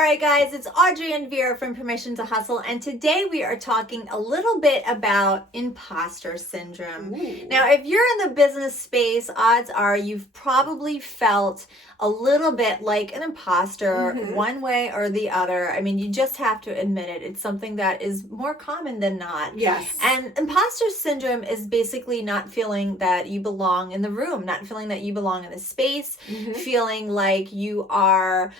All right, guys, it's Audrey and Vera from Permission to Hustle, and today we are talking a little bit about imposter syndrome. Ooh. Now, if you're in the business space, odds are you've probably felt a little bit like an imposter one way or the other. I mean, you just have to admit it. It's something that is more common than not. Yes. And imposter syndrome is basically not feeling that you belong in the room, not feeling that you belong in the space, feeling like you are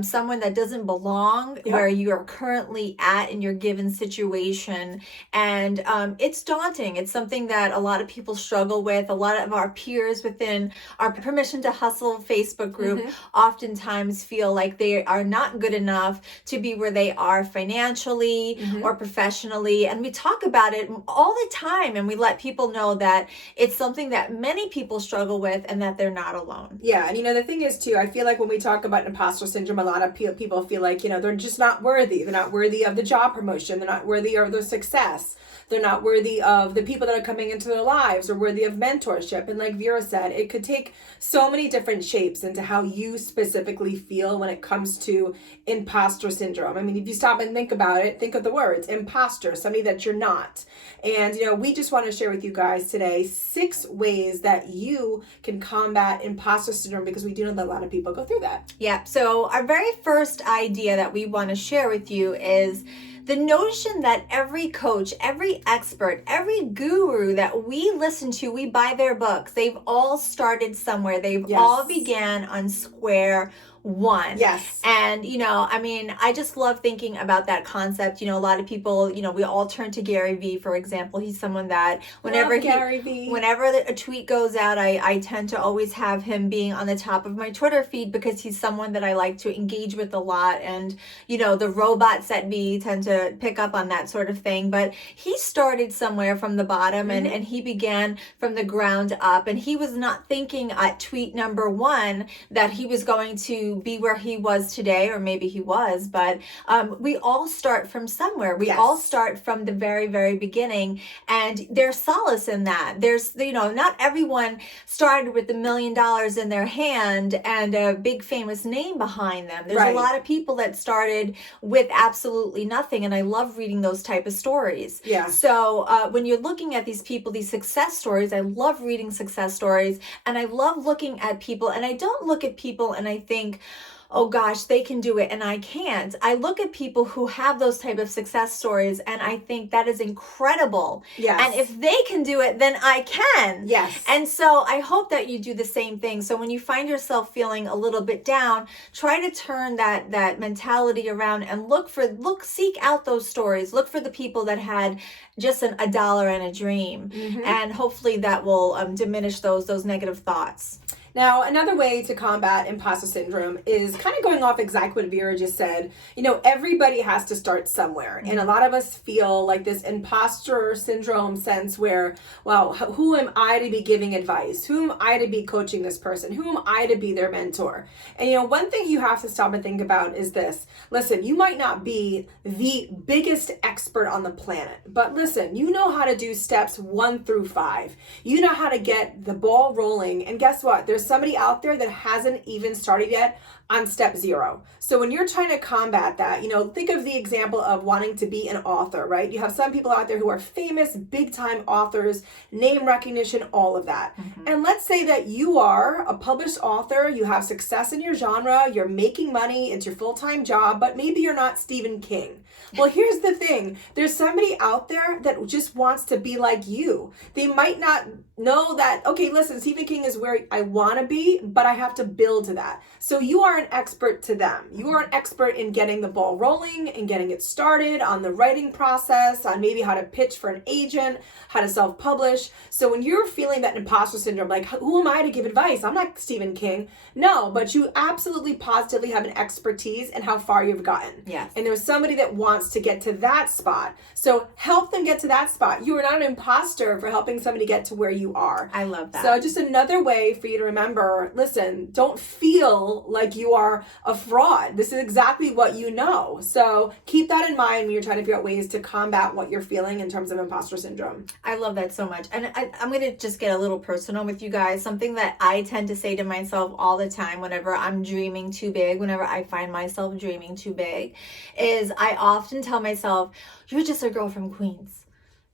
someone that doesn't belong where you are currently at in your given situation. And it's daunting. It's something that a lot of people struggle with. A lot of our peers within our Permission to Hustle Facebook group oftentimes feel like they are not good enough to be where they are financially or professionally. And we talk about it all the time, and we let people know that it's something that many people struggle with and that they're not alone. Yeah, and the thing is too, I feel like when we talk about imposter syndrome, a lot of people feel like, they're just not worthy. They're not worthy of the job promotion. They're not worthy of the success. They're not worthy of the people that are coming into their lives or worthy of mentorship. And like Vera said, it could take so many different shapes into how you specifically feel when it comes to imposter syndrome. I mean, if you stop and think about it, think of the words imposter, somebody that you're not. And, we just want to share with you guys today 6 ways that you can combat imposter syndrome, because we do know that a lot of people go through that. Yeah. So our very first idea that we want to share with you is the notion that every coach, every expert, every guru that we listen to, we buy their books. They've all started somewhere. They've all began on square one. Yes. And, I just love thinking about that concept. A lot of people, we all turn to Gary Vee, for example. He's someone that whenever a tweet goes out, I tend to always have him being on the top of my Twitter feed, because he's someone that I like to engage with a lot. And, the robots at me tend to pick up on that sort of thing. But he started somewhere from the bottom and he began from the ground up. And he was not thinking at tweet number 1 that he was going to be where he was today, or maybe he was, but we all start from somewhere. We all start from the very, very beginning, and there's solace in that. There's, not everyone started with $1 million in their hand and a big famous name behind them. There's a lot of people that started with absolutely nothing, and I love reading those type of stories. Yeah. So when you're looking at these people, these success stories, I love reading success stories, and I love looking at people, and I don't look at people and I think, oh gosh, they can do it and I can't. I look at people who have those type of success stories and I think that is incredible. Yes. And if they can do it, then I can. Yes. And so I hope that you do the same thing. So when you find yourself feeling a little bit down, try to turn that mentality around and seek out those stories. Look for the people that had just a dollar and a dream. And hopefully that will diminish those negative thoughts. Now, another way to combat imposter syndrome is kind of going off exactly what Vera just said. Everybody has to start somewhere. And a lot of us feel like this imposter syndrome sense where, well, who am I to be giving advice? Who am I to be coaching this person? Who am I to be their mentor? And, one thing you have to stop and think about is this. Listen, you might not be the biggest expert on the planet, but listen, you know how to do steps 1 through 5. You know how to get the ball rolling. And guess what? There's somebody out there that hasn't even started yet on step 0. So when you're trying to combat that, think of the example of wanting to be an author, right? You have some people out there who are famous, big time authors, name recognition, all of that. And let's say that you are a published author, you have success in your genre, you're making money, it's your full-time job, but maybe you're not Stephen King. Well, here's the thing. There's somebody out there that just wants to be like you. They might not know that, okay, listen, Stephen King is where I want to be, but I have to build to that. So you are an expert to them. You are an expert in getting the ball rolling and getting it started on the writing process, on maybe how to pitch for an agent, how to self-publish. So when you're feeling that imposter syndrome, like, who am I to give advice? I'm not Stephen King. No, but you absolutely positively have an expertise in how far you've gotten. Yes. And there's somebody that wants to get to that spot. So help them get to that spot. You are not an imposter for helping somebody get to where you you are. I love that. So just another way for you to remember, listen, don't feel like you are a fraud. This is exactly what you know. So keep that in mind when you're trying to figure out ways to combat what you're feeling in terms of imposter syndrome. I love that so much. And I'm going to just get a little personal with you guys. Something that I tend to say to myself all the time whenever I'm dreaming too big, whenever I find myself dreaming too big, is I often tell myself, you're just a girl from Queens.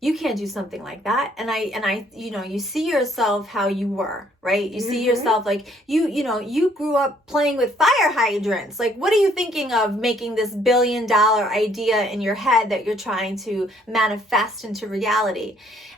You can't do something like that. And I, you see yourself how you were, right? You see yourself like you grew up playing with fire hydrants. Like, what are you thinking of making this $1 billion idea in your head that you're trying to manifest into reality?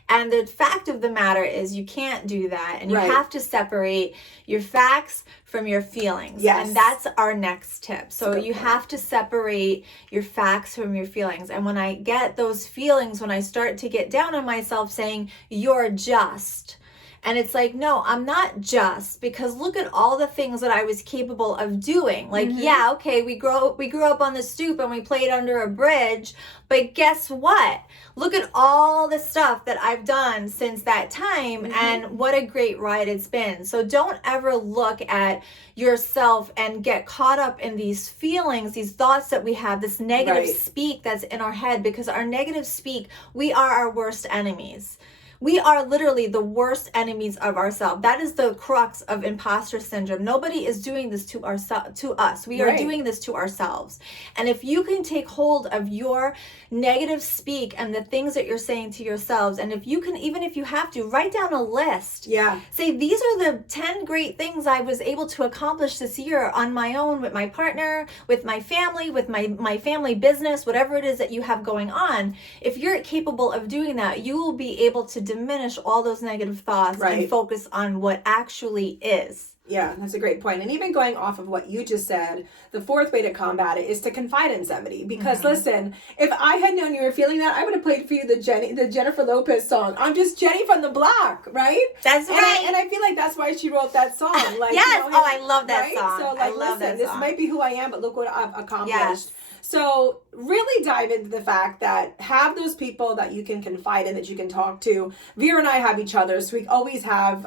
And the fact of the matter is you can't do that. And you have to separate your facts from your feelings. Yes. And that's our next tip. So you have to separate your facts from your feelings. And when I get those feelings, when I start to get down on myself saying, you're just, and it's like, no, I'm not just, because look at all the things that I was capable of doing. Like, yeah, okay, we grew up on the stoop and we played under a bridge, but guess what? Look at all the stuff that I've done since that time, and what a great ride it's been. So don't ever look at yourself and get caught up in these feelings, these thoughts that we have, this negative speak that's in our head, because our negative speak, we are our worst enemies. We are literally the worst enemies of ourselves. That is the crux of imposter syndrome. Nobody is doing this to us. We are doing this to ourselves. And if you can take hold of your negative speak and the things that you're saying to yourselves, and if you can, even if you have to, write down a list. Yeah. Say, these are the 10 great things I was able to accomplish this year on my own, with my partner, with my family, with my family business, whatever it is that you have going on. If you're capable of doing that, you will be able to diminish all those negative thoughts and focus on what actually is. Yeah, that's a great point. And even going off of what you just said, the fourth way to combat it is to confide in somebody. Because listen, if I had known you were feeling that, I would have played for you the Jennifer Lopez song. I'm just Jenny from the block, right? That's right. And I feel like that's why she wrote that song. Like, yes. I love that song. So like, listen, this might be who I am, but look what I've accomplished. Yes. So really dive into the fact that have those people that you can confide in, that you can talk to. Vera and I have each other, so we always have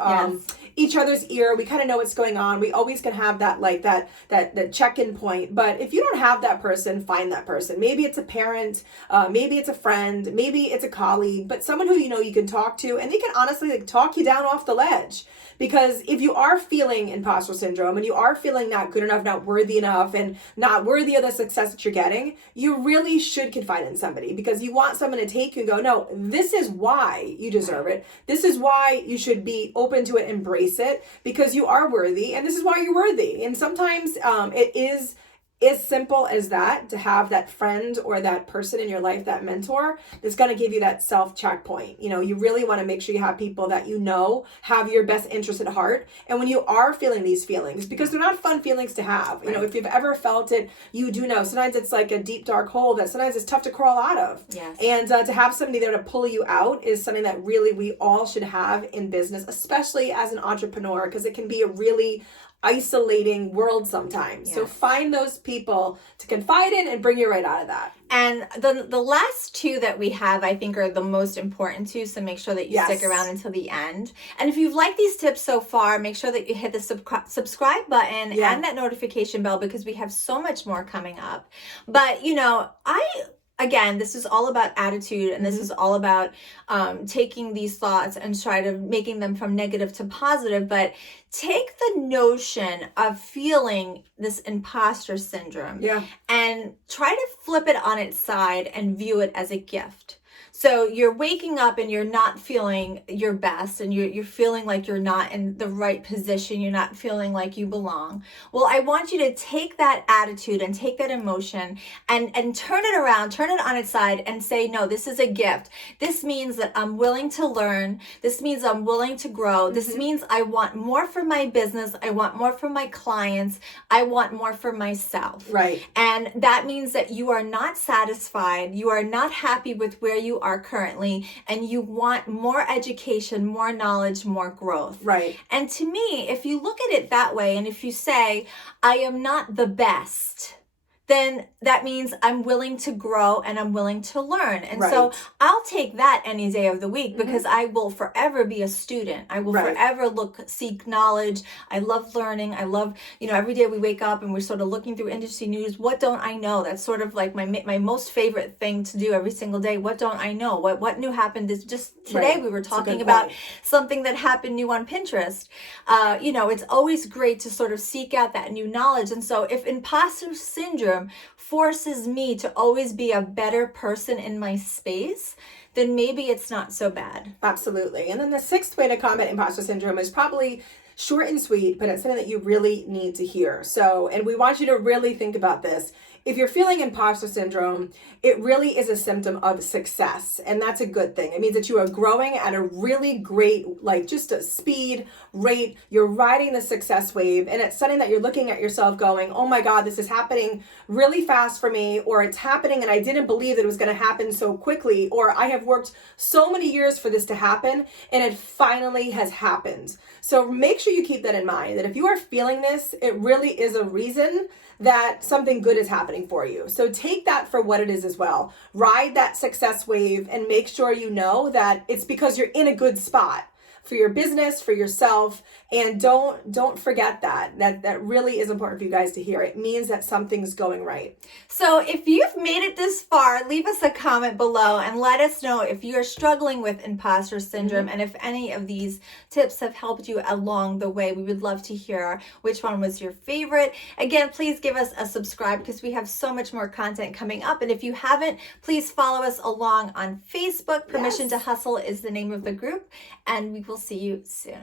each other's ear. We kind of know what's going on. We always can have that, like that check-in point. But if you don't have that person, find that person. Maybe it's a parent, maybe it's a friend, maybe it's a colleague, but someone who you can talk to, and they can honestly talk you down off the ledge. Because if you are feeling imposter syndrome and you are feeling not good enough, not worthy enough, and not worthy of the success that you're getting, you really should confide in somebody, because you want someone to take you and go, no, this is why you deserve it. This is why you should be open to it, embrace it, because you are worthy, and this is why you're worthy. And sometimes it is as simple as that, to have that friend or that person in your life, that mentor, that's going to give you that self-check point. You really want to make sure you have people that have your best interest at heart. And when you are feeling these feelings, because they're not fun feelings to have, if you've ever felt it, you do know. Sometimes it's like a deep, dark hole that sometimes it's tough to crawl out of. Yes. And to have somebody there to pull you out is something that really we all should have in business, especially as an entrepreneur, because it can be a really isolating world sometimes. Yes. So find those people to confide in and bring you right out of that. And the last two that we have, I think, are the most important two. So make sure that you stick around until the end. And if you've liked these tips so far, make sure that you hit the subscribe button and that notification bell, because we have so much more coming up. But, again, this is all about attitude, and this is all about taking these thoughts and try to making them from negative to positive. But take the notion of feeling this imposter syndrome and try to flip it on its side and view it as a gift. So you're waking up and you're not feeling your best, and you're feeling like you're not in the right position. You're not feeling like you belong. Well, I want you to take that attitude and take that emotion and turn it around, turn it on its side, and say, no, this is a gift. This means that I'm willing to learn. This means I'm willing to grow. This means I want more for my business. I want more for my clients. I want more for myself. Right. And that means that you are not satisfied. You are not happy with where you are currently, and you want more education, more knowledge, more growth. Right. And to me, if you look at it that way, and if you say, I am not the best, then that means I'm willing to grow and I'm willing to learn. And so Right. I'll take that any day of the week because I will forever be a student. I will Right. forever seek knowledge. I love learning. I love, every day we wake up and we're sort of looking through industry news. What don't I know? That's sort of like my most favorite thing to do every single day. What don't I know? What new happened? Is just today Right. we were That's a talking good about point. something that happened new on Pinterest. It's always great to sort of seek out that new knowledge. And so if imposter syndrome forces me to always be a better person in my space, then maybe it's not so bad. Absolutely. And then the 6th way to combat imposter syndrome is probably short and sweet, but it's something that you really need to hear. So, and we want you to really think about this. If you're feeling imposter syndrome, it really is a symptom of success. And that's a good thing. It means that you are growing at a really great, like just a speed, rate. You're riding the success wave. And it's something that you're looking at yourself going, oh my God, this is happening really fast for me. Or it's happening and I didn't believe that it was going to happen so quickly. Or I have worked so many years for this to happen and it finally has happened. So make sure you keep that in mind, that if you are feeling this, it really is a reason that something good is happening for you. So take that for what it is as well. Ride that success wave and make sure you know that it's because you're in a good spot for your business, for yourself, and don't forget that really is important for you guys to hear. It means that something's going right. So if you've made it this far, leave us a comment below and let us know if you're struggling with imposter syndrome and if any of these tips have helped you along the way. We would love to hear which one was your favorite. Again, please give us a subscribe because we have so much more content coming up. And if you haven't, please follow us along on Facebook. Permission to Hustle is the name of the group, and we will see you soon.